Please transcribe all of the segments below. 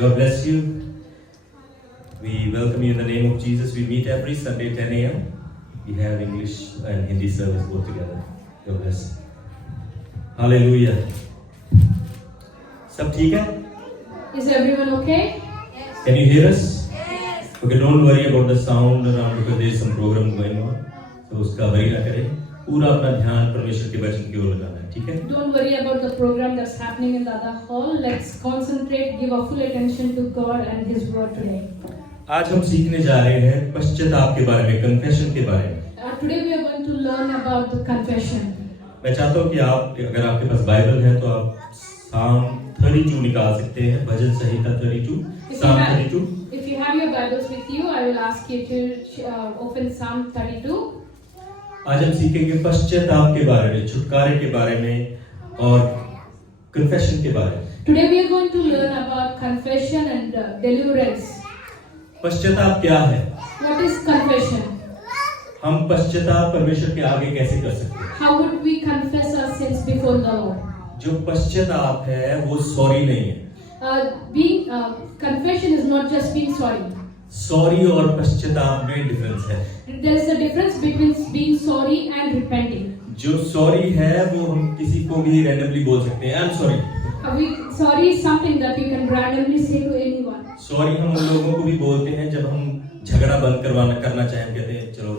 God bless you. We welcome you in the name of Jesus. We meet every Sunday 10 a.m. We have English and Hindi service both together. God bless. Hallelujah. सब ठीक है? Is everyone okay? Can you hear us? Yes. Okay, don't worry about the sound around because there is some program going on. So उसका worry ना करें. पूरा अपना ध्यान परमेश्वर के वचन की ओर लगाना है, ठीक है? Don't worry about the program that's happening in the other hall. Let's concentrate, give our full attention to God and His word today. आज हम सीखने जा रहे हैं पश्चाताप के बारे में, कन्फेशन के बारे में। Today we are going to learn about the confession. मैं चाहता हूँ कि आप अगर आपके पास बाइबल है तो आप साम 32 निकाल सकते हैं, भजन संहिता 32, साम 32। If you have your Bibles with you, I will ask you to open Psalm 32. आज हम सीखेंगे पश्चाताप के बारे में, छुटकारे के बारे में और कन्फेशन के बारे में। Today we are going to learn about confession and deliverance. पश्चाताप क्या है? What is confession? हम पश्चाताप परमेश्वर के आगे कैसे कर सकते हैं? How would we confess our sins before the Lord? जो पश्चाताप है वो सॉरी नहीं है। Confession is not just being sorry. Sorry और पश्चाताप में डिफरेंस है। There is a difference between being sorry and repenting. जो सॉरी है वो हम किसी को भी रैंडमली बोल सकते हैं, I am sorry. Sorry is something that you can randomly say to anyone. Sorry हम उन लोगों को भी बोलते हैं जब हम झगड़ा बंद करना चाहें, हम कहते हैं चलो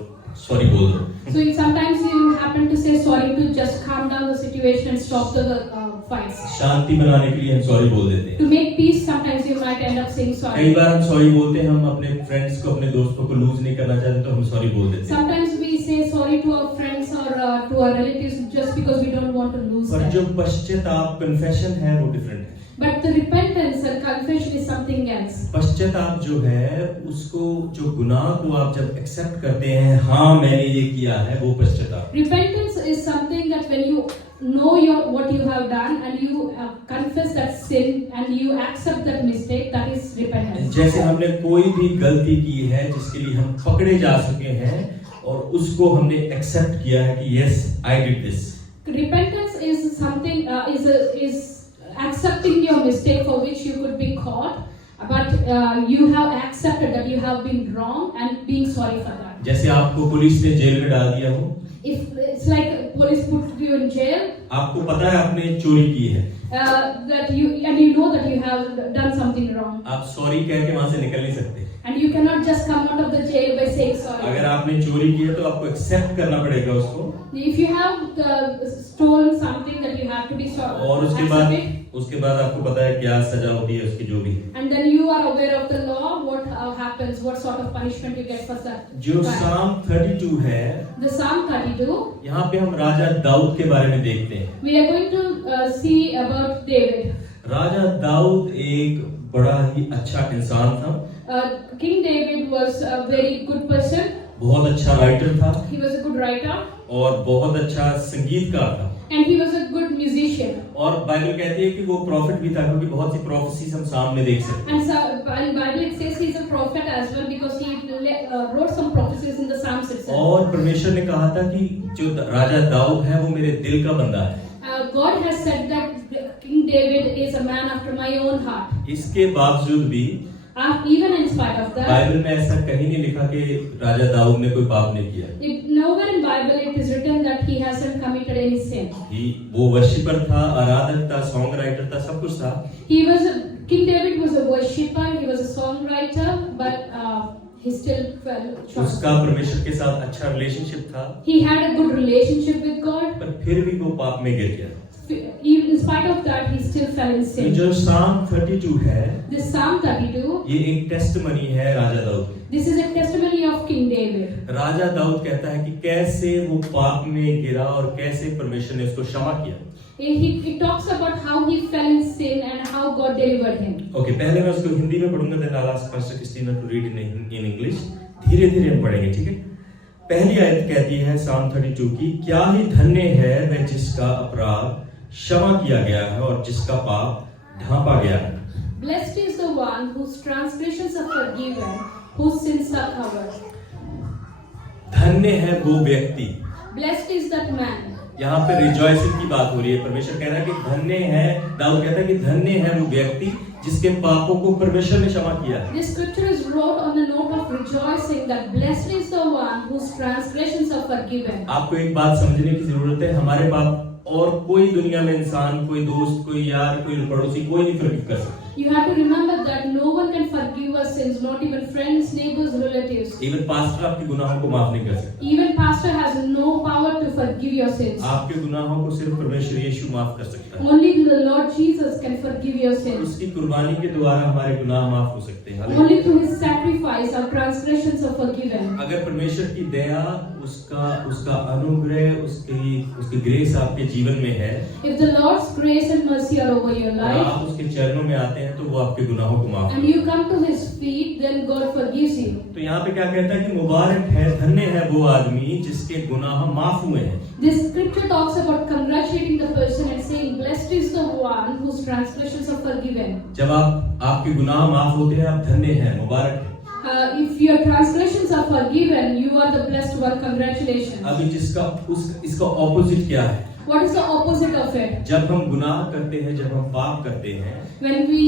सॉरी बोल दो। So sometimes you happen to say sorry to just calm down the situation and stop the fights. शांति बनाने के लिए हम सॉरी बोल देते हैं। To make peace, sometimes you might end up saying sorry. कई बार हम सॉरी बोलते हैं, हम अपने फ्रेंड्स को, अपने दोस्तों को लूज नहीं करना चाहते तो हम सॉरी बोल देते हैं। Sometimes we say sorry to our friends or to our relatives just because we don't want to lose पर them. जो पश्चाताप कन्फेशन है वो डिफरेंट है। But the repentance and confession is something else. पश्चाताप जो है उसको, जो गुनाह को आप जब एक्सेप्ट करते हैं, हाँ मैंने ये किया है, वो पश्चाताप। Repentance is something that when you know what you have done and you confess that sin and you accept that mistake, that is repentance. जैसे हमने कोई भी गलती की है जिसके लिए हम पकड़े जा चुके हैं और उसको हमने एक्सेप्ट किया है कि yes I did this. Repentance is something is accepting your mistake for which you could be caught, but you have accepted that you have been wrong and being sorry for that. जैसे आपको police ने jail में डाल दिया हो, If it's like police put you in jail, आपको पता है आपने चोरी की है, that you know that you have done something wrong, आप सॉरी कह के वहां से निकल नहीं सकते। and you cannot just come out of the jail by saying sorry. अगर आपने चोरी की है तो आपको एक्सेप्ट करना पड़ेगा उसको। If you have stolen something, that you have to be sorry. और उसके बाद आपको पता है क्या सजा होती है उसकी, जो भी। And then you are aware of the law, what happens, what sort of punishment you get for that. जो Psalm 32 है, The Psalm 32. यहाँ पे हम राजा दाऊद के बारे में देखते हैं। We are going to see about David. राजा दाऊद एक बड़ा ही अच्छा इंसान था। King David was a very good person. बहुत अच्छा राइटर था। He was a good writer. और बहुत अच्छा संगीतकार था। And he was a good musician. और बाइबल कहती है कि वो प्रॉफिट भी था, क्योंकि बहुत सी प्रोफेसीज हम सामने देख सकते हैं। And Bible it says he is a prophet as well because he wrote some prophecies in the Psalms itself. और परमेश्वर ने कहा था कि जो राजा दाऊद है वो मेरे दिल का बंदा है। God has said that King David is a man after my own heart. इसके बावजूद भी even in spite of that, Bible में ऐसा कहीं नहीं लिखा कि राजा दाऊद ने कोई पाप नहीं किया। Nowhere in Bible it is written that he hasn't committed any sin. वो वर्शिपर था, आराधक था, सॉन्ग राइटर था, सब कुछ था। King David was a worshipper, he was a songwriter, but he still fell short. उसका परमेश्वर के साथ अच्छा रिलेशनशिप था। He had a good relationship with God. पर फिर भी वो पाप में गिर गया। Even in spite of that, he still fell in sin. जो Psalm 32 है, This Psalm 32, ये एक टेस्टिमनी है राजा दाऊद की। this is a testimony of King David. राजा दाऊद कहता है कि कैसे वो पाप में गिरा और कैसे परमेश्वर ने उसको क्षमा किया। He talks about how he fell in sin and how God delivered him. Okay, पहले मैं उसको हिंदी में पढ़ूंगा, then I'll ask Pastor Christina to read in English. धीरे-धीरे हम पढ़ेंगे, ठीक है? पहली आयत कहती है Psalm 32 की, क्या ही धन्य है वह जिसका अपराध क्षमा किया गया है और जिसका पाप ढांपा गया है। Blessed is the one whose transgressions are forgiven, whose sins are covered. धन्य है वो व्यक्ति। Blessed is that man. यहाँ पे रिजॉइसिंग की बात हो रही है। परमेश्वर कह रहा है कि धन्य है, दाऊद कहता है कि धन्य है वो व्यक्ति जिसके पापों को परमेश्वर ने क्षमा किया है। This scripture is wrote on the note of rejoicing that blessed is the one whose transgressions are forgiven. आपको एक बात समझने की जरूरत है, हमारे पाप और कोई दुनिया में इंसान, कोई दोस्त, कोई यार, कोई पड़ोसी, कोई नहीं फॉरगिव कर सकता। You have to remember that no one can forgive our sins, not even friends, neighbors, relatives. Even pastor आपके गुनाहों को माफ नहीं कर सकता। Even pastor has no power to forgive your sins. आपके गुनाहों को सिर्फ परमेश्वर यीशु माफ कर सकता है। Only the Lord Jesus can forgive your sins. उसकी कुर्बानी के द्वारा हमारे गुनाह माफ हो सकते हैं। Only through His sacrifice our transgressions are forgiven. अगर परमेश्वर की दया, उसका अनुग्रह, उसकी ग्रेस आपके जीवन में है, If the Lord's grace and mercy are over your और life, आप उसके चरणों में आते हैं, तो वो आपके गुनाहों को माफ and you come to His feet, then God forgives you. तो यहाँ पे क्या कहता है कि मुबारक है, धन्य है वो आदमी जिसके गुनाह माफ हुए हैं। This scripture talks about congratulating the person and saying, blessed is the one whose transgressions are forgiven. जब आपके गुनाह माफ होते हैं, आप धन्य हैं, मुबारक है। If your transgressions are forgiven, you are the blessed one. Congratulations. अभी इसका ऑपोजिट क्या है? What is the opposite of it? जब हम गुनाह करते हैं, जब हम पाप करते हैं, When we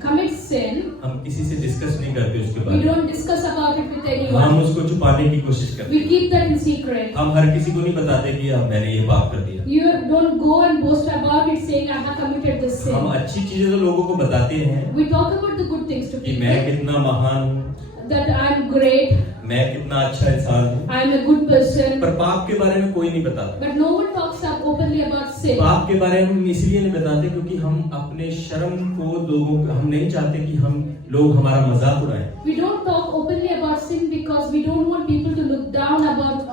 commit sin, हम किसी से डिस्कस नहीं करते उसके बारे we में। don't discuss about it with हम anyone. उसको छुपाने की कोशिश करते We हैं। keep that in secret. हम हर किसी को नहीं बताते कि मैंने ये पाप कर दिया। You don't go and boast about it, saying, I have committed this हम sin. अच्छी चीजें तो लोगों को बताते हैं We talk about the good things to कि मैं people, कितना महान हूँ, that I am great, मैं कितना अच्छा इंसान हूँ, I am a good person. पर पाप के बारे में कोई नहीं बताता। But no one talks up openly about sin. पाप के बारे में हम इसलिए नहीं बताते क्योंकि हम अपने शर्म को हम नहीं चाहते कि लोग हमारा मजाक उड़ाएं। We don't talk openly about sin because we don't want people to look down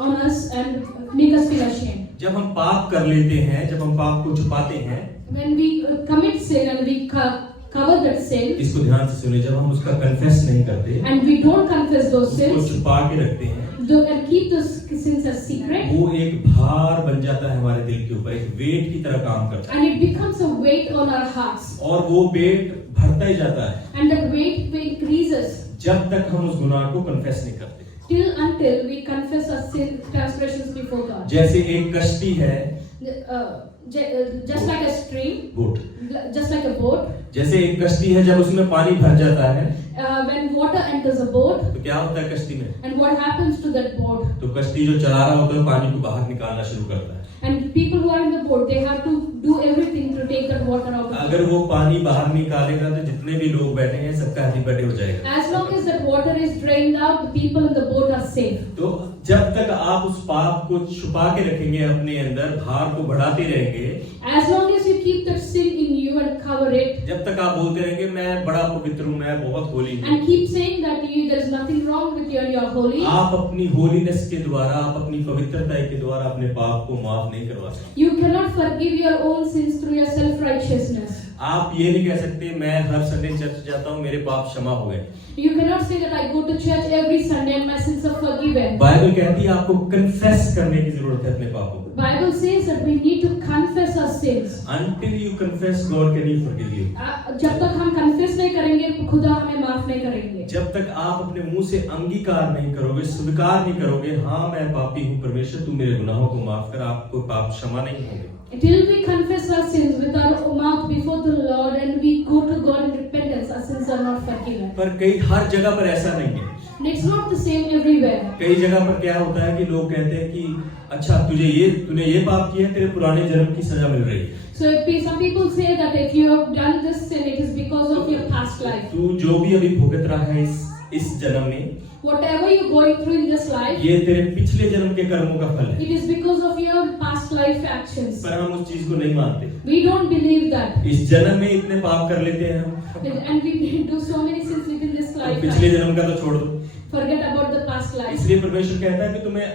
on us and make us feel ashamed. जब हम पाप कर लेते हैं, जब हम पाप को छुपाते हैं, When we commit sin and we cover that sin, इसको ध्यान से सुने, जब हम उसका कन्फेस नहीं करते, and we don't confess those उसको sins, छुपा के रखते हैं, and keep those sins as secret, वो एक भार बन जाता है हमारे दिल के ऊपर, एक वेट की तरह काम करता है, and it becomes a weight on our hearts, और वो वेट भरता ही जाता है and that weight increases जब तक हम उस गुनाह को कन्फेस नहीं करते। until we confess our sin transgressions before God. जैसे एक कश्ती है, Just like a stream, boat, just like a boat, जैसे एक कश्ती है, जब उसमें पानी भर जाता है when water enters a boat, तो क्या होता है कश्ती में? and what happens to that boat? तो कश्ती जो चला रहा होता है पानी को बाहर निकालना शुरू करता है। And people who are in the boat, they have to do everything to take that water out of the अगर boat. वो पानी बाहर निकालेगा तो जितने भी लोग बैठे हैं सबका हैप्पी बर्थडे हो जाएगा। As long as that water is drained out, the people in the boat are safe. तो जब तक आप उस पाप को छुपा के रखेंगे अपने अंदर, भार को बढ़ाते रहेंगे, As long as you keep that sin in you and cover it, जब तक आप बोलते रहेंगे मैं बड़ा पवित्र हूँ, मैं बहुत होली हूँ, and keep saying that there is nothing wrong with you and you are holy, आप अपनी होलीनेस के द्वारा, आप अपनी पवित्रता के द्वारा अपने पाप को माफ नहीं करवा सकते। you cannot forgive your own sins through your self-righteousness. आप ये नहीं कह सकते मैं हर संडे चर्च जाता हूँ, मेरे पाप क्षमा हो गए। You cannot say that I go to church every Sunday and my sins are forgiven. Bible कहती है आपको कन्फेस करने की जरूरत है अपने पापों को। Bible says that we need to confess our sins. Until you confess, God can forgive you. जब तक हम confess नहीं करेंगे, खुदा हमें माफ नहीं करेंगे। जब तक आप अपने मुंह से अंगीकार नहीं करोगे, स्वीकार नहीं करोगे, हाँ मैं पापी हूँ, परमेश्वर तू मेरे गुनाहों को माफ कर, आपको पाप क्षमा नहीं होंगे। Till we confess our sins with our mouth before the Lord and we go to God in repentance, our sins are not forgiven. पर हर जगह पर ऐसा नहीं है। And it's not the same everywhere. कई जगह पर क्या होता है कि लोग कहते हैं कि अच्छा तूने ये पाप किया, तेरे पुराने जन्म की सजा मिल रही है। So some people say that if you have done this sin, it is because of your past life. तू जो भी अभी भुगत रहा है इस जन्म में, Whatever you're going through in this life, ये तेरे पिछले जन्म के कर्मों का फल है। it is because of your past life actions. पर हम उस चीज को नहीं मानते। We don't believe that. इस जन्म में इतने पाप कर लेते हैं हम, And we do so many sins within this तो life. पिछले जन्म का तो छोड़ दो। Forget about the past life. इसलिए परमेश्वर कहता है कि तुम्हें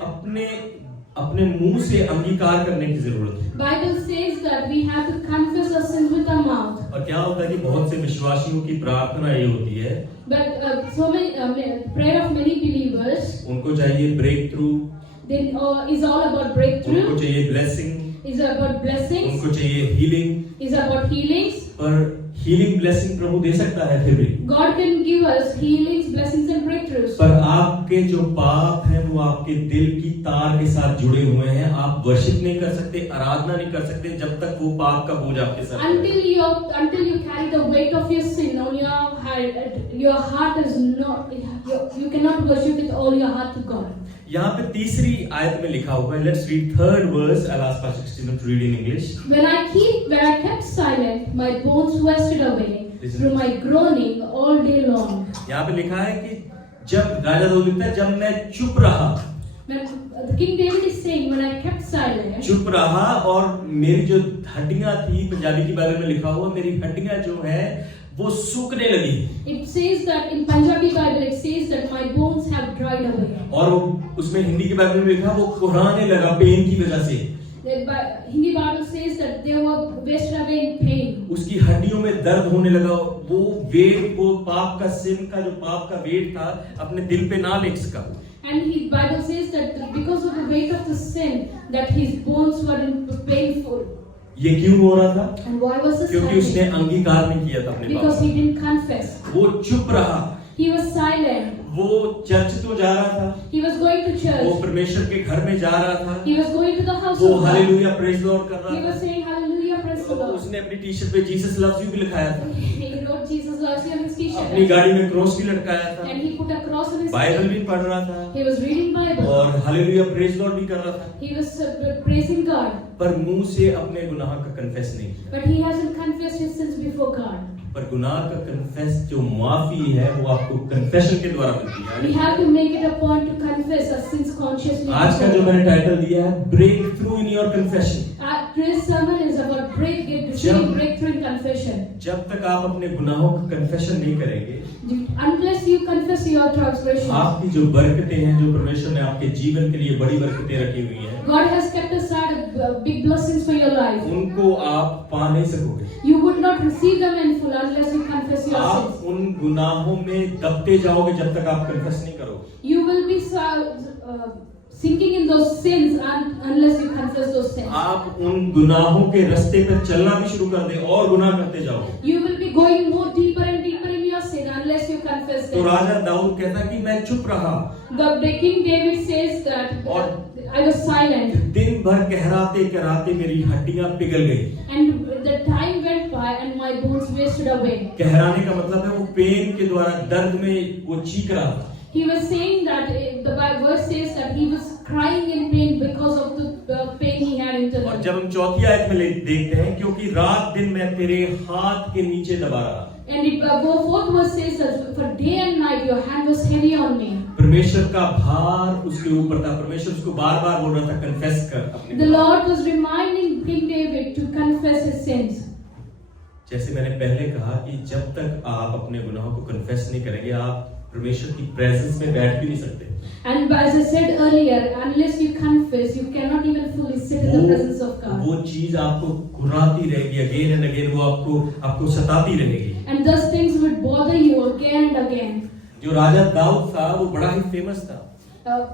अपने मुंह से अंगीकार करने की जरूरत है। Bible says that we have to confess our sins with our mouth. और क्या होता है कि बहुत से विश्वासियों की प्रार्थना ये होती है, But so many prayer of many believers, उनको चाहिए breakthrough, then is all about breakthrough, उनको चाहिए ब्लेसिंग, is about blessings, उनको चाहिए हीलिंग, is about healings. पर हीलिंग ब्लेसिंग प्रभु दे सकता है फिर भी, God can give us healings, blessings and breakthroughs. पर आपके जो पाप हैं वो आपके दिल की तार के साथ जुड़े हुए हैं। आप वर्शिप नहीं कर सकते, आराधना नहीं कर सकते जब तक वो पाप का बोझ आपके साथ है। Until you carry the weight of your sin on your heart is not, you cannot worship with all your heart to God. यहाँ पे तीसरी आयत में लिखा हुआ है, let's read third verse. I'll ask Pastor Christina to read in English. When I kept silent, my bones wasted away through my groaning all day long. यहाँ पे लिखा है कि जब राजा दाऊद लिखता है, जब मैं चुप रहा, King David is saying, when I kept silent, चुप रहा और मेरी जो हड्डियां थी, पंजाबी की बाइबल में लिखा हुआ, मेरी हड्डियां जो है वो सूखने लगी। It says that in Punjabi Bible it says that my bones have dried away. और उसमें हिंदी की बाइबल में लिखा वो कुराने लगा पेन की वजह से। Hindi Bible says that they were wasted away in pain. उसकी हड्डियों में दर्द होने लगा। वो वेट, वो पाप का सिन का जो पाप का वेट था अपने दिल पे ना ले सका। And his Bible says that because of the weight of the sin, that his bones were painful. ये क्यों हो रहा था? And why was this क्योंकि उसने अंगीकार नहीं किया था अपने पाप। Because he didn't confess. वो चुप रहा। He was silent. वो चर्च तो जा रहा था। He was going to church. वो परमेश्वर के घर में जा रहा था। He was going to the house वो of God. Hallelujah praise Lord कर रहा He था। was saying hallelujah praise the Lord. उसने अपनी टी शर्ट पे जीसस लव्स यू भी लिखाया था। He wrote Jesus loves you on his t-shirt. अपनी गाड़ी में क्रॉस भी लटकाया था। And he put a cross on his Bible head. भी पढ़ रहा था। He was reading Bible. और हालेलुया प्रेज लॉर्ड भी कर रहा था। He was praising God. पर मुंह से अपने गुनाह का कन्फेस नहीं किया। But he hasn't confessed his sins before God. पर गुनाह का कन्फेस जो माफी है वो आपको कन्फेशन के द्वारा मिलती है। We have to make it a point to confess our sins consciously. आज का जो मैंने टाइटल दिया है, breakthrough in your confession. Today's sermon is about breakthrough in confession. जब तक आप अपने गुनाहों का कन्फेशन नहीं करेंगे, Unless you confess your transgressions, आपकी जो बरकतें हैं, जो परमेश्वर ने आपके जीवन के लिए बड़ी बरकतें रखी हुई हैं, God has kept aside big blessings for your life. उनको आप पा नहीं सकोगे। You would not receive them in full unless you confess your आप sins. उन गुनाहों में दबते जाओगे जब तक आप कन्फेस नहीं करोगे। You will be sinking in those sins unless you confess those sins. आप उन गुनाहों के रास्ते पर चलना भी शुरू कर दे और गुनाह करते जाओगे। You will be going more deeper and deeper in your sin unless you confess तो them. राजा दाऊद कहता कि मैं चुप रहा The King David says that और I was silent. दिन भर कहराते कहराते मेरी हड्डियां पिघल गई। And the time went by and my bones wasted away. कहराने का मतलब है वो पेन के द्वारा, दर्द में वो चीख रहा था। He was saying that the verse says that he was crying in pain because of the pain he had और internally. जब हम चौथी आयत में देखते हैं, क्योंकि रात दिन मैं तेरे हाथ के नीचे दबा रहा। And fourth verse says that for day and night your hand was heavy on me. परमेश्वर का भार उसके ऊपर था। परमेश्वर उसको बार बार बोल रहा था कन्फेस कर अपने The गुनाह। Lord was reminding King David to confess his sins. जैसे मैंने पहले कहा कि जब तक आप अपने गुनाहों को कन्फेस नहीं करेंगे, आप परमेश्वर की प्रेजेंस में बैठ भी नहीं सकते। And as I said earlier, unless you confess, you cannot even fully sit in the presence of God. वो चीज आपको घुराती रहेगी, अगेन एंड अगेन वो आपको सताती रहेगी। And those things would bother you again and again. जो राजा दाऊद था वो बड़ा ही फेमस था।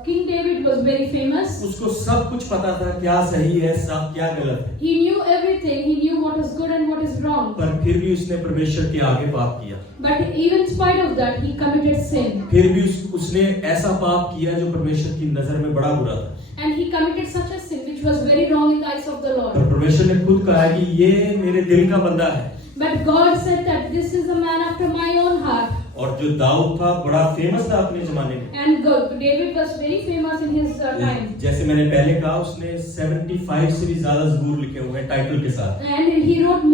King David was very famous. उसको सब कुछ पता था, क्या सही है, सब क्या गलत है। He knew everything. He knew what is good and what is wrong. पर फिर भी उसने परमेश्वर के आगे पाप किया। But even in spite of that, he committed sin. फिर भी उसने ऐसा पाप किया जो परमेश्वर की नजर में बड़ा बुरा था। And he committed such a sin which was very wrong in the eyes of the पर Lord. परमेश्वर ने खुद कहा कि ये मेरे दिल का बंदा है। But God said that this is a man after my own heart. और जो दाऊद था बड़ा फेमस था अपने जमाने में। And David was very famous in his time. जैसे मैंने पहले कहा, उसने 75 से भी ज्यादा ज़बूर लिखे हुए हैं टाइटल के साथ। And he wrote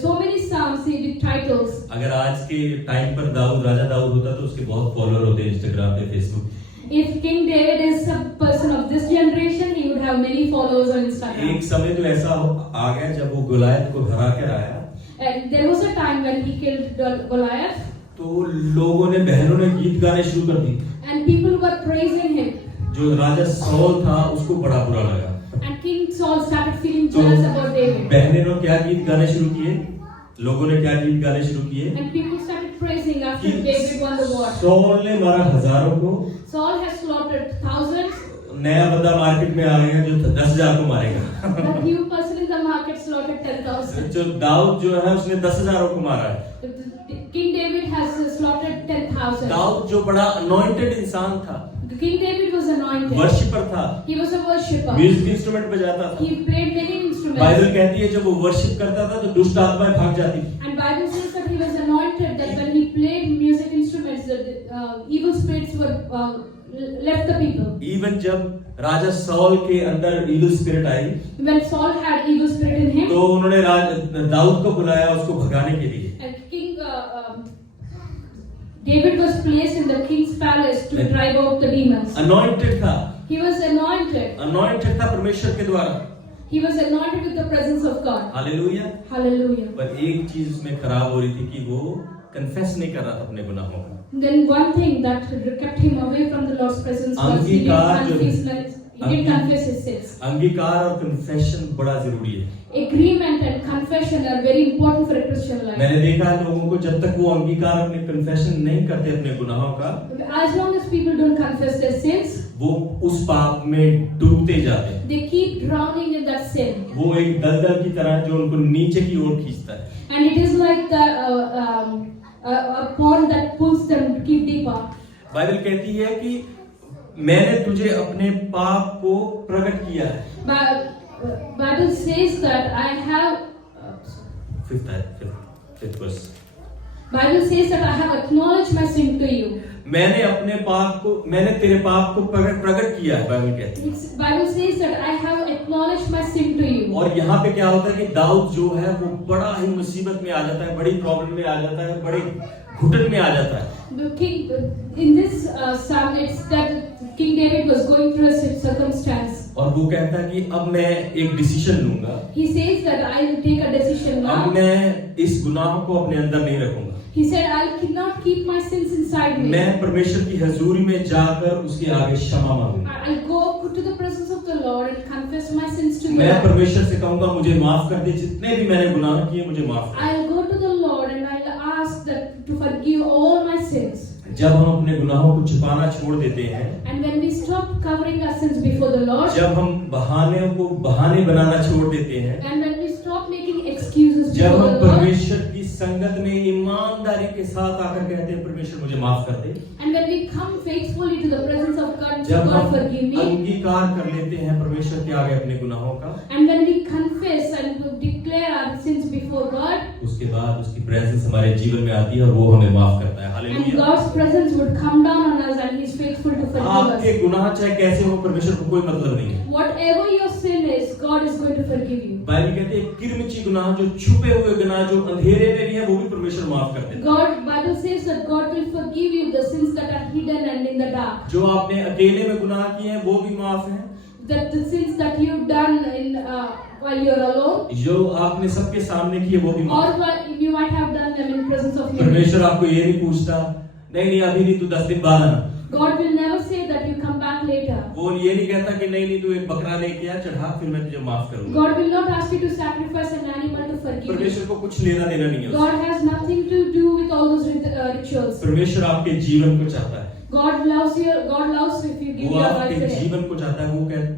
so many psalms with titles. अगर आज के टाइम पर राजा दाऊद होता तो उसके बहुत फॉलोअर होते इंस्टाग्राम पे, Facebook. If King David is a person of this generation, he would have many followers on Instagram. एक समय तो ऐसा आ गया जब वो गोलायत को हरा कर आया, And there was a time when he killed Goliath. तो लोगों ने, बहनों ने गीत गाने शुरू कर दी। And people were praising him. जो राजा सौल था उसको बड़ा बुरा लगा। And King Saul started feeling jealous about David. बहनों ने क्या गीत गाने शुरू किए, लोगों ने क्या गीत गाने शुरू किए And people started praising after कि David won the war. Soul ने मारा हजारों को, Saul has slaughtered thousands. नया बंदा मार्केट में आ गया जो 10,000 को मारेगा। The new person in the market slaughtered 10,000. जो दाऊद जो है उसने 10,000 को मारा है। King David has slaughtered 10,000. Dawood जो बड़ा अनॉइंटेड इंसान था, King David was anointed. Worshipper था, He was a worshipper. Music instrument बजाता था। He played many instruments. Bible कहती है जब वो वर्शिप करता था तो दुष्ट आत्माएं भाग जाती थी। And Bible says that he was anointed, that when he played music instruments, the evil spirits were left the people. Even जब राजा सॉल के अंदर evil spirit I, When Saul had evil spirit in him, तो उन्होंने दाऊद को बुलाया उसको भगाने के लिए। and King David was placed in the king's palace to drive out the demons. Anointed था, He was anointed. अनॉइंटेड था परमेश्वर के द्वारा। He was anointed with the presence of God. Hallelujah. Hallelujah. पर एक चीज उसमें खराब हो रही थी कि वो कन्फेस नहीं कर रहा था अपने गुनाहों को। Then one thing that kept him away from the Lord's presence was he didn't confess his sins. अंगीकार और कन्फेशन बड़ा जरूरी है। Agreement and confession are very important for a Christian life. मैंने देखा है लोगों को जब तक वो अंगीकार अपने कन्फेशन नहीं करते अपने गुनाहों का, As long as people don't confess their sins, वो उस पाप में डूबते जाते हैं। they keep drowning in that sin. वो एक दलदल की तरह जो उनको नीचे की ओर खींचता है। And it is like a pond that pulls them to keep deeper. Bible कहती है कि मैंने तुझे अपने पाप को प्रकट किया है। Bible says that I have. Fifth verse. Bible says that I have acknowledged my sin to you. मैंने तेरे पाप को प्रकट किया है, बाइबल कहती है। Bible says that I have acknowledged my sin to you. और यहाँ पे क्या होता है कि दाऊद जो है वो बड़ा ही मुसीबत में आ जाता है, बड़ी प्रॉब्लम में आ जाता है, बड़े घुटन में आ जाता है। The king, in this psalm, it's that King David was going through a circumstance. और वो कहता है कि अब मैं एक डिसीजन लूंगा। He says that I will take a decision now. अब मैं इस गुनाह को अपने अंदर नहीं रखूंगा। He said, I cannot keep my sins inside me. मैं परमेश्वर की हजूरी में जाकर उसके आगे क्षमा मांगूंगा। I'll go to the presence of the Lord and confess my sins to मैं God. परमेश्वर से कहूंगा मुझे माफ कर दे, जितने भी मैंने गुनाह किए मुझे माफ कर दे। I'll go to the Lord and I'll ask that to forgive all my sins. जब हम अपने गुनाहों को छुपाना छोड़ देते हैं, And when we stop covering our sins before the Lord, जब हम बहाने बनाना छोड़ देते हैं, and when we stop making excuses जब before हम the Lord, परमेश्वर की संगत में ईमानदारी के साथ आकर कहते हैं परमेश्वर मुझे माफ कर दे, and when we come faithfully to the presence of God, and say, जब God हम forgive me, अंगीकार कर लेते हैं परमेश्वर के आगे अपने गुनाहों का, and when we confess and declare our sins before God, उसके बाद उसकी प्रेजेंस हमारे जीवन में आती है और वो हमें माफ करता है। and hallelujah. God's presence would come down on us and He's faithful to forgive आपके us. गुनाह चाहे कैसे हो परमेश्वर को कोई मतलब नहीं है। Whatever your sin is, God is going to forgive you. Bible कहते हैं किरमिची गुनाह, जो छुपे हुए गुनाह जो अंधेरे में भी है वो भी परमेश्वर माफ कर देता है। God, Bible says that God will forgive you the sins that are hidden and in the dark. जो आपने अकेले में गुनाह किए हैं वो भी माफ है। That the sins that you've done in while you're alone, जो आपने सबके सामने किए वो भी माफ or है। while you might have done them in presence of many. परमेश्वर आपको ये नहीं पूछता नहीं अभी नहीं, तू 10 दिन बाद आना। God will never say that you come back later. वो ये नहीं कहता कि नहीं तू एक बकरा लेके आ चढ़ा फिर मैं तुझे माफ करूंगा। God will not ask you to sacrifice an animal to forgive you. परमेश्वर को कुछ लेना देना नहीं है उससे। God has nothing to do with all those rituals. परमेश्वर आपके जीवन को चाहता है। God loves if you give वो your life आपके to Him. जीवन को चाहता है।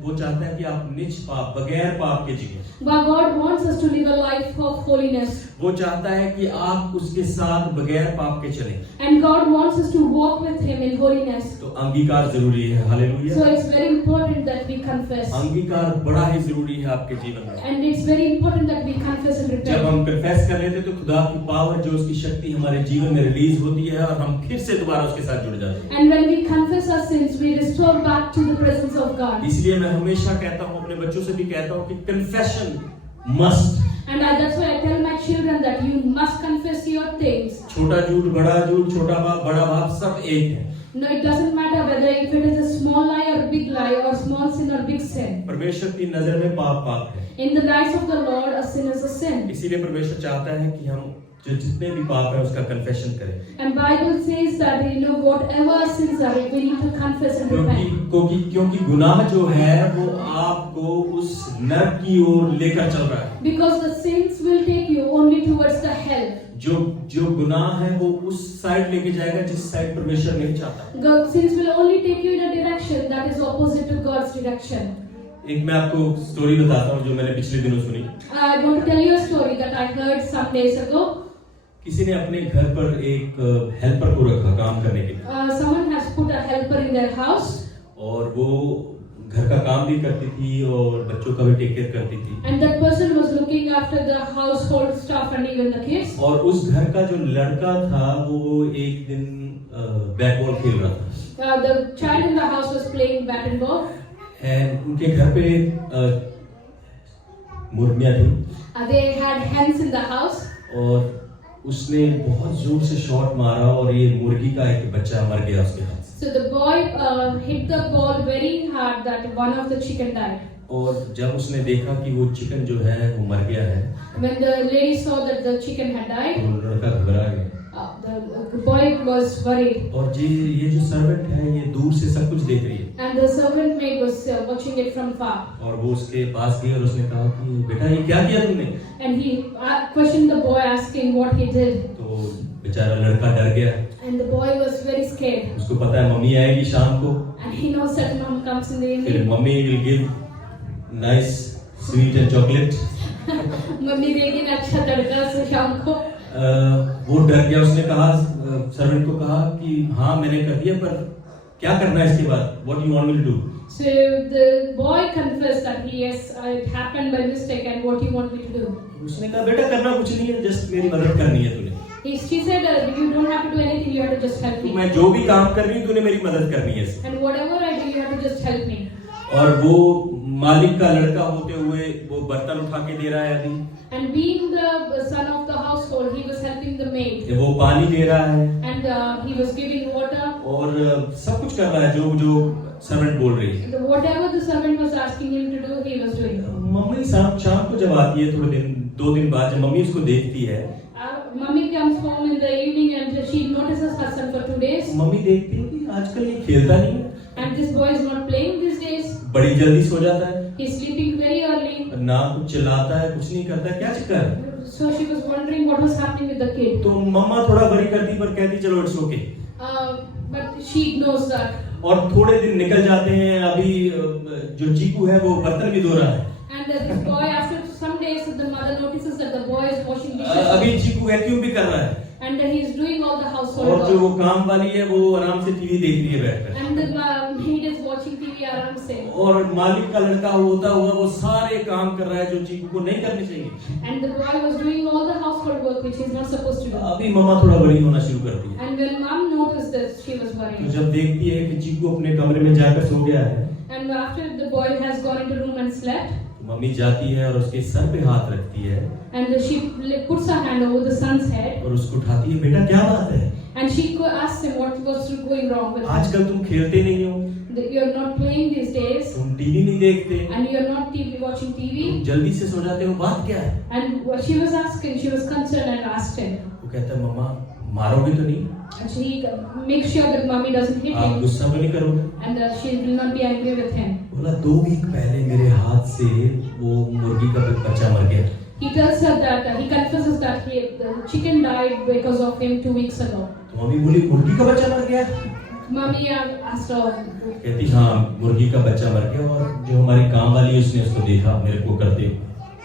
वो चाहता है कि आप निज पाप बगैर पाप के जीवन। But God wants us to live a life of holiness. वो चाहता है कि आप उसके साथ बगैर पाप के चलें। And God wants us to walk with Him in holiness. तो अंगीकार जरूरी है। Hallelujah. So it's very important that we confess. अंगीकार बड़ा ही जरूरी है आपके जीवन में। And it's very important that we confess and जब repent. हम कन्फेस कर लेते हैं तो खुदा की पावर जो उसकी शक्ति हमारे जीवन में रिलीज होती है और हम फिर से दोबारा उसके साथ जुड़ जाते हैं। And when we confess our sins, we restore back to the presence of God. इसलिए मैं हमेशा कहता हूँ, अपने बच्चों से भी कहता हूँ कि confession must. And that's why I tell my children that you must confess your things. छोटा झूठ, बड़ा झूठ, छोटा बाप, बड़ा बाप सब एक है। No, it doesn't matter whether if it is a small lie or big lie or small sin or big sin. परमेश्वर की नजर में पाप पाप है। In the eyes of the Lord, a sin is a sin. इसीलिए परमेश्वर चाहता है कि हम जो जितने भी पाप है उसका कन्फेशन करें। And Bible says that whatever sins are, we need to confess and repent. क्योंकि गुनाह जो है वो आपको उस नरक की ओर लेकर चल रहा है। Because the sins will take you only towards the hell. जो गुनाह है वो उस साइड लेके जाएगा जिस साइड परमेश्वर नहीं चाहता। The sins will only take you in a direction that is opposite to God's direction. एक मैं आपको स्टोरी बताता हूँ जो मैंने पिछले दिनों सुनी। I want to tell you a story that I heard some days ago. किसी ने अपने घर पर एक हेल्पर को रखा काम करने के लिए, Someone has put a helper in their house, और वो घर का काम भी करती थी और बच्चों का भी टेक केयर करती थी। and that person was looking after the household stuff and even the kids. और उस घर का जो लड़का था वो एक दिन बैट बॉल खेल रहा था। The child in the house was playing bat and ball. And उनके घर पे मुर्गियां थी, They had hens in the house, और उसने बहुत जोर से शॉट मारा और ये मुर्गी का एक बच्चा मर गया उसके हाथ से। so the boy hit the ball very hard that one of the chicken died. और जब उसने देखा कि वो चिकन जो है वो मर गया है, When the lady saw that the chicken had died, तो लड़का घबरा गया। the boy was worried, और ये जो सर्वेंट है ये दूर से सब कुछ देख रही है, and the servant maid was watching it from far. और वो उसके पास गई और उसने कहा कि बेटा ये क्या किया तुमने? And he questioned the boy, asking what he did. तो बेचारा लड़का डर गया। And the boy was very scared. उसको पता है मम्मी आएगी शाम को, And he knows that mom comes in the फिर evening. Mummy will give nice sweet and chocolate. Mummy देगी ना अच्छा तड़का से शाम को. वो डर गया। उसने कहा सर्वेंट को कहा कि हाँ मैंने कर दिया, पर क्या करना है इसके बाद? What do you want me to do? So the boy confessed that yes, it happened by mistake, and what you want me to do? उसने कहा बेटा करना कुछ नहीं है, जस्ट मेरी मदद करनी है तूने। She said, you don't have to do anything, you have to just help me. मैं जो भी काम कर रही हूँ तूने मेरी मदद करनी है। And whatever I do, you have to just help me. और वो मालिक का लड़का होते हुए वो बर्तन उठा के दे रहा है अभी, And being the son of the household, he was helping the maid, वो पानी दे रहा है and he was giving water. और सब कुछ कर रहा है जो सर्वेंट बोल रही है। Whatever the servant was asking him to do, he was doing. Mummy शाम को जब आती है, थोड़े दिन 2 दिन बाद जब मम्मी उसको देखती है, Mummy comes home in the evening and she notices her son for 2 days. Mummy देखती है कि आजकल ये खेलता नहीं है, And this boy is not playing these days. बड़ी जल्दी सो जाता है, He's sleeping very early. ना कुछ चिल्लाता है, कुछ नहीं करता, क्या चक्कर है? So she was wondering what was happening with the kid. तो मम्मा थोड़ा वरी करती पर कहती चलो it's okay. But she ignores that. और थोड़े दिन निकल जाते हैं, अभी जो चीकू है वो बर्तन भी धो रहा है। And this boy, after some days, the mother notices that the boy is washing dishes. अभी चीकू वैक्यूम भी कर रहा है, And he is doing all the household और जो वो work. काम वाली है वो आराम से टीवी देख रही है बैठकर, And the maid is watching TV आराम से. और मालिक का लड़का होता हुआ वो सारे काम कर रहा है जो चीकू को नहीं करने चाहिए। And the boy was doing all the household work which he is not supposed to do. अभी मम्मा थोड़ा वरी होना शुरू करती है। And when mom noticed this, she was तो worried. जब देखती है कि चीकू अपने कमरे में जाकर सो गया है, And after the boy has gone into room and slept, mummy जाती है और उसके सर पे हाथ रखती है and she puts her hand over the son's head, और उसको उठाती है, बेटा क्या बात है? and she asks him what was going wrong with him. आजकल तुम खेलते नहीं हो, That you are not playing these days, तुम टीवी नहीं देखते, and you are not watching तुम TV. जल्दी से सो जाते हो, बात क्या है? And what she was asking, she was concerned and asked him. वो कहता है मम्मा मारोगे तो नहीं? And she makes sure that mommy doesn't hit आप him, गुस्सा तो नहीं करोगे? and she will not be angry with him. बोला 2 वीक पहले मेरे हाथ से वो मुर्गी का बच्चा मर गया। He tells her that he confesses that the chicken died because of him 2 weeks ago. तो मम्मी बोली मुर्गी का बच्चा मर गया? Mommy asked her. कहती हाँ मुर्गी का बच्चा मर गया, और जो हमारी काम वाली है उसने उसको देखा मेरे को करते हुए।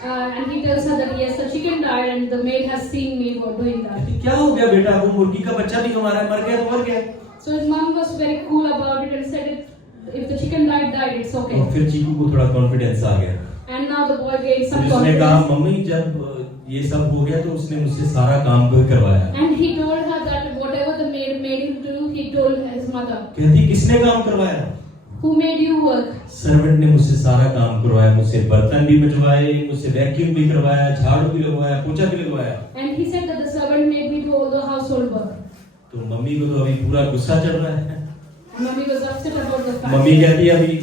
And he tells her that yes, the chicken died and the maid has seen me for doing that. कहती क्या हो गया बेटा, वो मुर्गी का बच्चा भी हमारा मर गया तो मर गया। So his mom was very cool about it and said, if the chicken died, it's okay. और फिर चीकू को थोड़ा कॉन्फिडेंस आ गया। And now the boy gained some उसने कहा confidence. मम्मी जब ये सब हो गया तो उसने मुझसे सारा काम भी करवाया। And he told her that whatever the maid made him do, he told his mother. कहती किसने काम करवाया? Who made you work? Servant ने मुझसे सारा काम करवाया, मुझसे बर्तन भी मचवाए, मुझसे वैक्यूम भी करवाया, झाड़ू भी लगवाया, पोछा भी लगवाया। And he said that the servant made me do all the household work. तो मम्मी को तो अभी पूरा गुस्सा चढ़ रहा है। Mommy was upset about the fact. Mummy कहती है अभी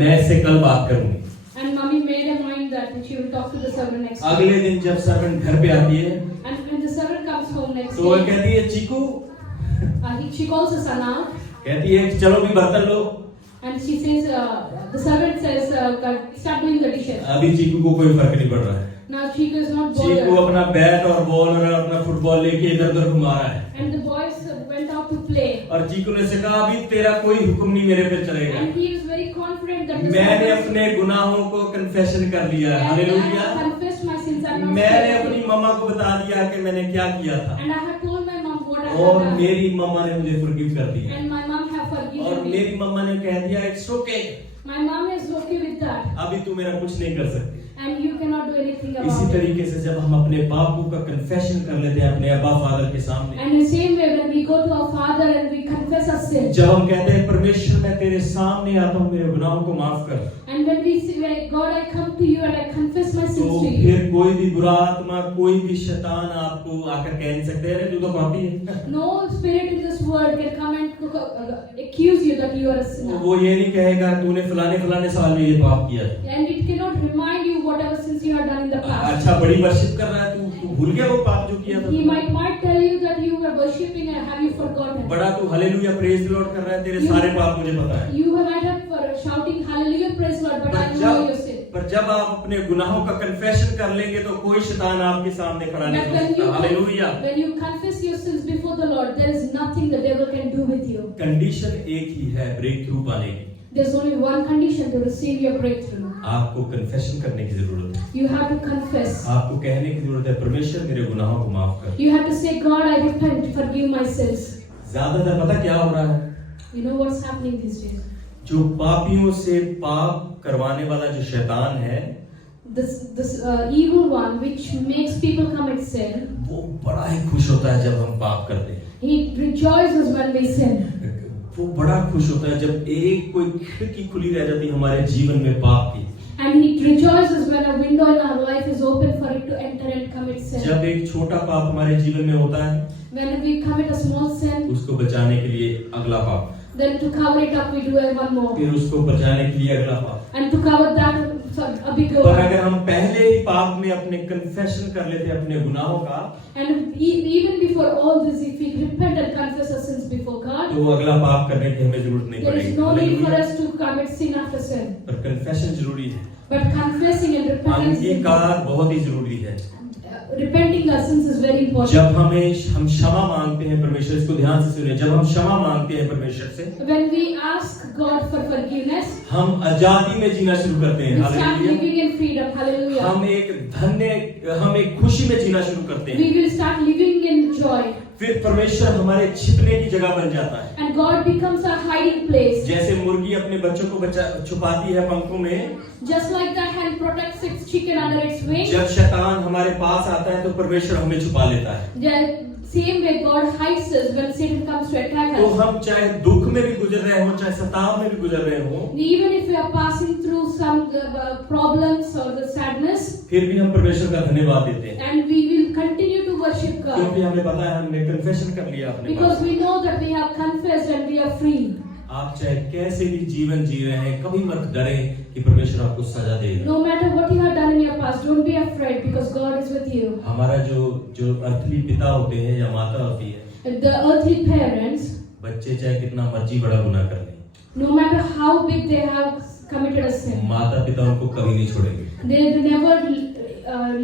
मैं इससे कल बात करूंगी। And mommy made her mind that she will talk to the servant next day. अगले दिन जब सर्वेंट घर पे आती है And when the servant comes home next तो वो day, कहती है चीकू, she calls her son out. कहती है कि चलो भी बर्तन लो। And she says, the servant says, start doing the dishes. अभी चीकू को कोई फर्क नहीं पड़ रहा है। Now Chiku is not Chiku bothered. अपना बैट और बॉल और अपना फुटबॉल लेके इधर उधर घुमा रहा है। And the boys went out to play. और चीकू ने से कहा अभी तेरा कोई हुक्म नहीं मेरे पे चलेगा। And he is very confident that at the मैंने service. अपने गुनाहों को कन्फेशन कर लिया है, And I hallelujah. have confessed my sins and now मैंने forgiven. अपनी मम्मा को बता दिया कि मैंने क्या किया था, And I have told my mom what I have और done. मेरी मम्मा ने मुझे फॉरगिव कर दिया, And my mom have और forgiven me. मेरी मम्मा ने कह दिया it's okay, My mom is okay with that. अभी तू मेरा कुछ नहीं कर सकती। And you cannot do anything इसी about it. तरीके से जब हम अपने पापों का कन्फेशन कर लेते हैं अपने अब्बा फादर के सामने, And the same way when we go to our Father and we confess our sins. जब हम कहते हैं परमेश्वर मैं तेरे सामने आता हूँ, मेरे गुनाहों को माफ कर, And when we say, God, I come to you and I confess my तो sins to you. फिर कोई भी बुरा आत्मा, कोई भी शैतान आपको आकर कह नहीं सकते अरे तू तो पापी है। No spirit in this world can come and accuse you that you are a sinner. वो ये नहीं कहेगा तूने फलाने फलाने साल में ये पाप किया है। And it cannot remind you whatever sins you have done in the past. अच्छा बड़ी वर्शिप कर रहा है तू भूल गया वो पाप जो किया था। He might tell you that you were worshipping and have you forgotten. बड़ा तू हालेलुया प्रेज द लॉर्ड कर रहा है, तेरे सारे पाप मुझे पता है। You might have shouting hallelujah praise Lord, but I know your sin. पर जब आप अपने गुनाहों का कन्फेशन कर लेंगे तो कोई शैतान आपके सामने खड़ा नहीं But हो सकता। Hallelujah. when you confess your sins before the Lord, there is nothing the devil can do with you. Condition एक ही है ब्रेक थ्रू पाने की, There's only one condition to receive your breakthrough. आपको कन्फेशन करने की जरूरत है। You have to confess. आपको कहने की जरूरत है परमेश्वर मेरे गुनाहों को माफ कर। You have to say, God, I repent, forgive my sins. ज्यादातर पता क्या हो रहा है, You know what's happening these days? जो पापियों से पाप करवाने वाला जो शैतान है, This evil one which makes people commit sin, वो बड़ा ही खुश होता है जब हम पाप करते हैं। he rejoices when we sin. वो बड़ा खुश होता है जब एक कोई खिड़की खुली रह जाती है हमारे जीवन में पाप की। And he rejoices when a window in our life is open for it to enter and commit sin. जब एक छोटा पाप हमारे जीवन में होता है, When we commit a small sin, उसको बचाने के लिए अगला पाप, then to cover it up we do one more. फिर उसको बचाने के लिए अगला पाप। And to cover that a bigger पर one. अगर हम पहले ही पाप में अपने कन्फेशन कर लेते हैं अपने गुनाहों का, And even before all this, if we repent and confess our sins before God, तो वो अगला पाप करने की हमें जरूरत नहीं there is पड़ेगी। no need for hallelujah. us to commit sin after sin. पर कन्फेशन जरूरी है, But confessing and repenting is अंगीकार बहुत ही जरूरी है। repenting our sins is very important. जब हम क्षमा मांगते हैं परमेश्वर, इसको ध्यान से सुनिए, जब हम क्षमा मांगते हैं परमेश्वर से, When we ask God for forgiveness, हम आजादी में जीना शुरू करते हैं। we start hallelujah. living in freedom. Hallelujah. हम एक खुशी में जीना शुरू करते हैं। We will start living in joy. फिर परमेश्वर हमारे छिपने की जगह बन जाता है। And God becomes our hiding place. जैसे मुर्गी अपने बच्चों को छुपाती है पंखों में, Just like the hen protects its chicken under its wing, जब शैतान हमारे पास आता है तो परमेश्वर हमें छुपा लेता है। the same way God hides us when Satan comes to attack तो us. हम चाहे दुख में भी गुजर रहे हो, चाहे सताव में भी गुजर रहे हो, Even if we are passing through some problems or the sadness, फिर भी हम परमेश्वर का धन्यवाद देते हैं, and we will continue to worship God क्योंकि हमें पता है हमने कन्फेशन कर लिया अपने because पाप। we know that we have confessed and we are free. आप चाहे कैसे भी जीवन जी रहे हैं, कभी मत डरें कि परमेश्वर आपको सजा देगा। No matter what you have done in your past, don't be afraid because God is with you. हमारा जो अर्थली पिता होते हैं या माता होती है, And the earthly parents, बच्चे चाहे कितना मर्जी बड़ा गुनाह कर लें, no matter how big they have committed a sin, माता पिता उनको कभी नहीं छोड़ेंगे। they never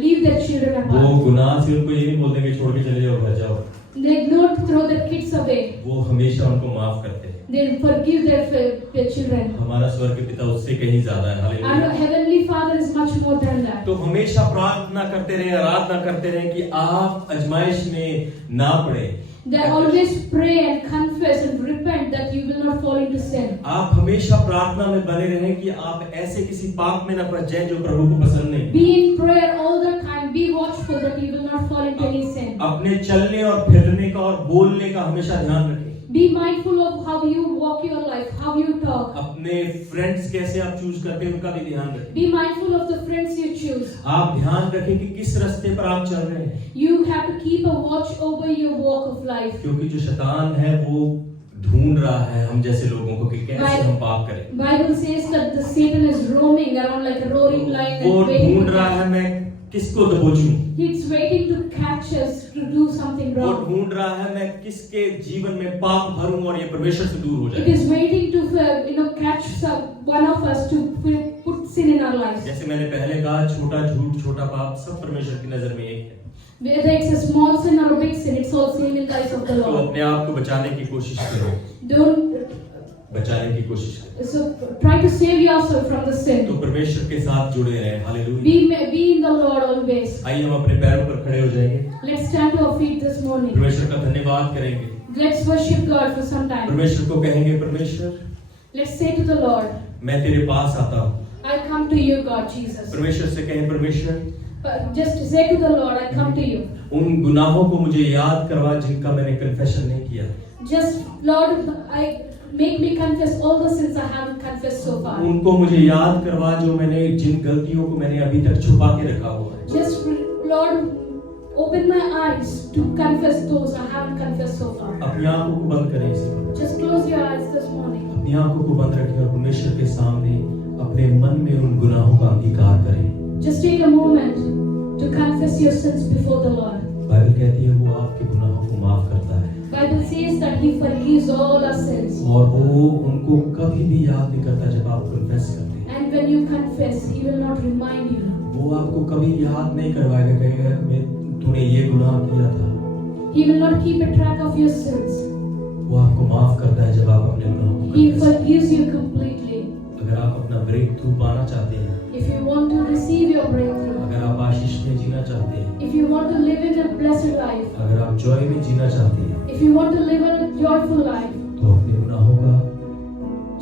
leave their children वो apart. गुनाह से उनको ये नहीं बोलते कि छोड़ के चले जाओ घर जाओ, They don't throw their kids away. वो हमेशा उनको माफ करते हैं। They forgive their children. हमारा स्वर्ग पिता उससे कहीं ज्यादा है। Our hallelujah. heavenly Father is much more than that. तो हमेशा प्रार्थना करते रहे, आराधना करते रहे कि आप आजमाइश में ना पड़े। They always pray and confess and repent that you will not fall into sin. आप हमेशा प्रार्थना में बने रहें कि आप ऐसे किसी पाप में न फंस जाएं जो प्रभु को पसंद नहीं। Be in prayer all the time. Be watchful that you will not fall into any sin. अपने चलने और फिरने का और बोलने का हमेशा ध्यान रखें। Be mindful of how you walk your life, how you talk. अपने फ्रेंड्स कैसे आप चूज करते हैं उनका भी ध्यान रखें। Be mindful of the friends you choose. आप ध्यान रखें कि किस रास्ते पर आप चल रहे हैं, You have to keep a watch over your walk of life. क्योंकि जो शैतान है वो ढूंढ रहा है हम जैसे लोगों को कि कैसे हम पाप करें। Bible says that the Satan is roaming around like a roaring lion वो and waiting ढूंढ to रहा catch. है मैं किसको दबोचूं, It's waiting to catch us to do something वो wrong. ढूंढ रहा है मैं किसके जीवन में पाप भरूं और ये परमेश्वर से दूर हो It जाए। is waiting to catch one of us to put sin in our lives. जैसे मैंने पहले कहा, छोटा झूठ छोटा पाप सब परमेश्वर की नजर में एक है। Whether it's a small sin or a big sin, it's all same in the eyes of the तो Lord. अपने आप को बचाने की कोशिश करो। Don't बचाने की कोशिश करें। So try to save yourself from the तो sin. परमेश्वर के साथ जुड़े रहें। Hallelujah. Be in the Lord always. आइए हम अपने पैरों पर खड़े हो जाएंगे। Let's stand to our feet this morning. परमेश्वर का धन्यवाद करेंगे। Let's worship God for some time. परमेश्वर को कहेंगे, परमेश्वर Let's say to the Lord, मैं तेरे पास आता हूँ। I come to you, God Jesus. परमेश्वर से कहें, परमेश्वर Just say to the Lord, I come to you. उन गुनाहों को मुझे याद करवा जिनका मैंने कन्फेशन नहीं किया। Just Lord, make me confess all the sins I haven't confessed so far. उनको मुझे याद करवा जो मैंने जिन गलतियों को मैंने अभी तक छुपा के रखा हुआ है। Just Lord, open my eyes to confess those I haven't confessed so far. अपनी आंखों को बंद करें इसी वक्त। Just close your eyes this morning. अपनी आंखों को बंद रखें और परमेश्वर के सामने अपने मन में उन गुनाहों का अंगीकार करें। Just take a moment to confess your sins before the Lord. Bible कहती है वो आपके गुनाहों को माफ करता है। Bible says that He forgives all our sins. और वो उनको कभी भी याद नहीं करता जब आप कन्फेस करते हैं। And when you confess, He will not remind you. वो आपको कभी याद नहीं करवाएगा, कहेगा मैं तूने ये गुनाह किया था। He will not keep a track of your sins. वो आपको माफ करता है जब आप अपने गुनाहों को He confess करते forgives you completely. हैं। अगर आप अपना ब्रेक थ्रू पाना चाहते हैं, If you want to receive your breakthrough, अगर आप आशीष में जीना चाहते हैं, if you want to live in a blessed life, अगर आप जॉय में जीना चाहते हैं, if you want to live a joyful life, तो अपने गुनाहों का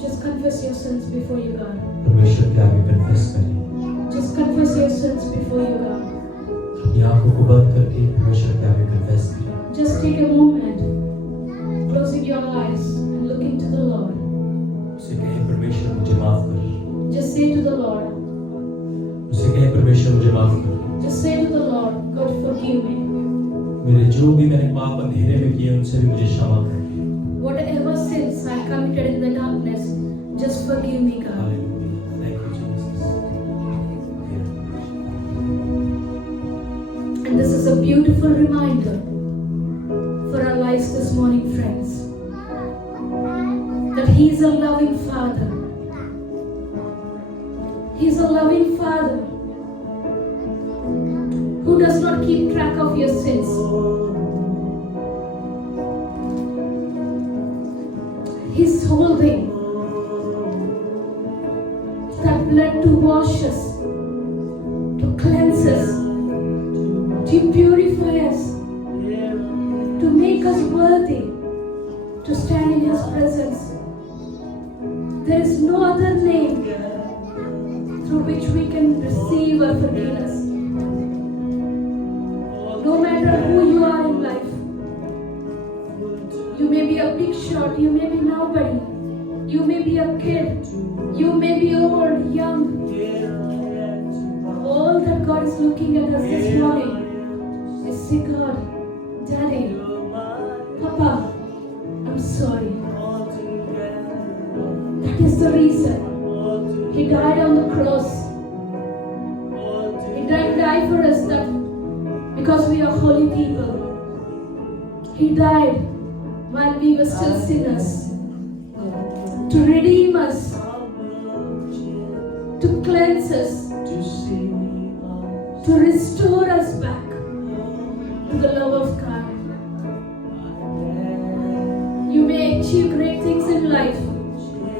just confess your sins before you, God. परमेश्वर के आगे कन्फेस करें। Just confess your sins before you, God. अपनी आंखों को बंद करके परमेश्वर के आगे कन्फेस करें। Just take a moment, closing your eyes and looking to the Lord. उसे कहें, परमेश्वर मुझे माफ कर। Just say to the Lord, उसे कहें, परमेश्वर मुझे माफ कर। just say to the Lord, God forgive me. मेरे जो भी मैंने पाप अंधेरे में किए उनसे भी मुझे क्षमा कर। Whatever sins I committed in the darkness, just forgive me, God. Hallelujah. Thank you, Jesus. And this is a beautiful reminder for our lives this morning, friends, that He is a loving Father. He is a loving Father who does not keep track of your sins. He's holding that blood to wash us, to cleanse us, to purify us, to make us worthy to stand in His presence. There is no other name through which we can receive our forgiveness. No matter who you are in life, you may be a big shot, you may be nobody, you may be a kid, you may be old, young. All that God is looking at us this morning is say, God, Daddy, Papa, I'm sorry. That is the reason He died on the cross. He didn't die for us that because we are holy people. He died while we were still sinners to redeem us, to cleanse us, to restore us back to the love of God. You may achieve great things in life,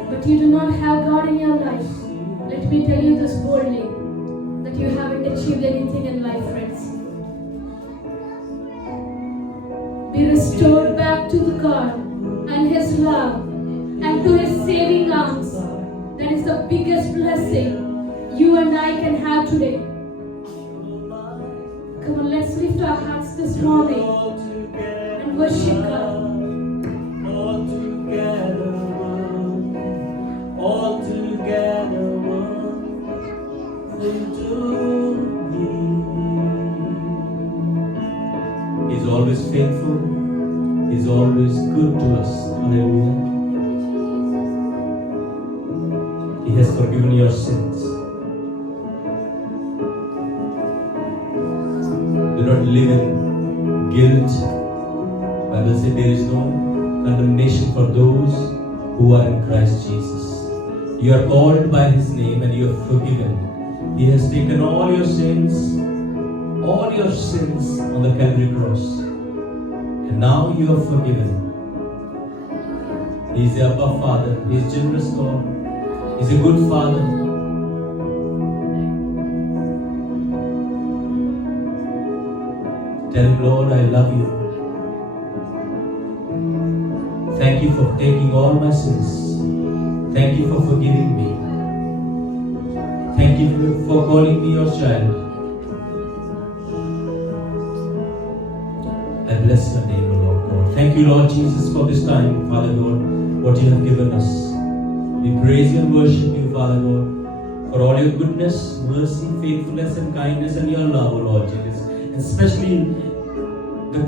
but you do not have God in your life. Let me tell you this boldly, that you haven't achieved anything in life, friends. Be restored back to the God and His love and to His saving arms. That is the biggest blessing you and I can have today. Come on, let's lift our hearts this morning and worship God. All together He's always faithful. He's always good to us. Hallelujah. He has forgiven your sins. Do not live in guilt. Bible says there is no condemnation for those who are in Christ Jesus. You are called by His name and you are forgiven. He has taken all your sins on the Calvary cross. And now you are forgiven. He's the Abba Father. He's generous God. He's a good Father. Tell him, Lord, I love you. Thank you for taking all my sins. Thank you for forgiving me. Thank you for calling me your child. I bless your name, O Lord God. Thank you, Lord Jesus, for this time, Father God, what you have given us. We praise you and worship you, Father God, for all your goodness, mercy, faithfulness, and kindness, and your love, O Lord Jesus. Especially